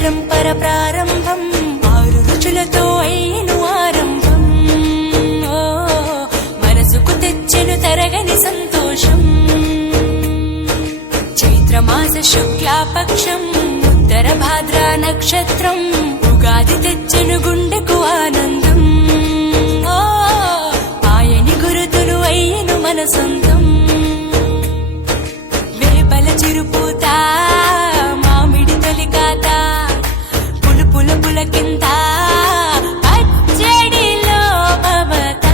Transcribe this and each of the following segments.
పరంపర ప్రారంభం 6 రుచులతో అయిను ఆరంభం మనసుకు తెచ్చెను తరగని సంతోషం చైత్రమాస శుక్లాపక్షం ఉత్తర భాద్ర నక్షత్రం ఉగాది తెచ్చెను గుండెకు ఆనందం ఆయని గురుతులు అయ్యను మన సొంతం వేపల చిరుపూత మామిడి తొలికాత పులుపుల పులకింత పచ్చడిలో మమత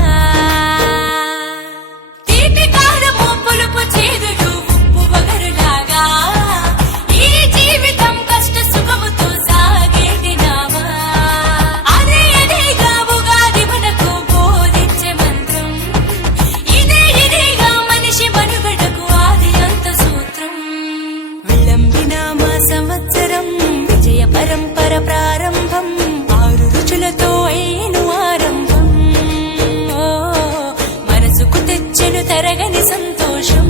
తీపి కారము పులుపు చేదులు ఉప్పు వగరులాగా ఈ జీవితం కష్ట సుఖముతో సాగేటి నామా అదే అదేగా ఉగాది మనకు బోధించే మంత్రం ఇదేగా మనిషి మనుగడకు ఆది అంత సూత్రం విళంబినామ సంవత్సరం విజయ పరంపర ప్రారంభం 6 రుచులతో అయిను ఆరంభం మనసుకు తెచ్చెను తరగని సంతోషం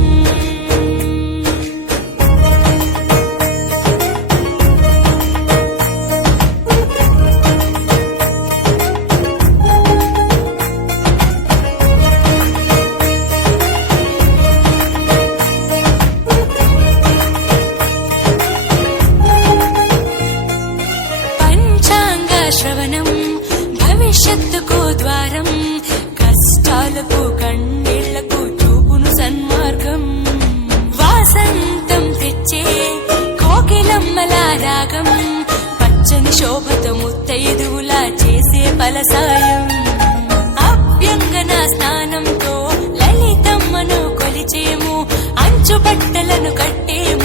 పంచాంగ శ్రవణం భవిష్యత్తుకు ద్వారం కష్టాలకు కన్నీళ్లకు చూపును సన్మార్గం వాసంతం తెచ్చే కోకిలమ్మల రాగం పచ్చని శోభతో ముత్తైదువులా చేసే ఫలసాయం అభ్యంగన స్నానంతో లలితమ్మను కొలిచేము అంచు బట్టలను కట్టేము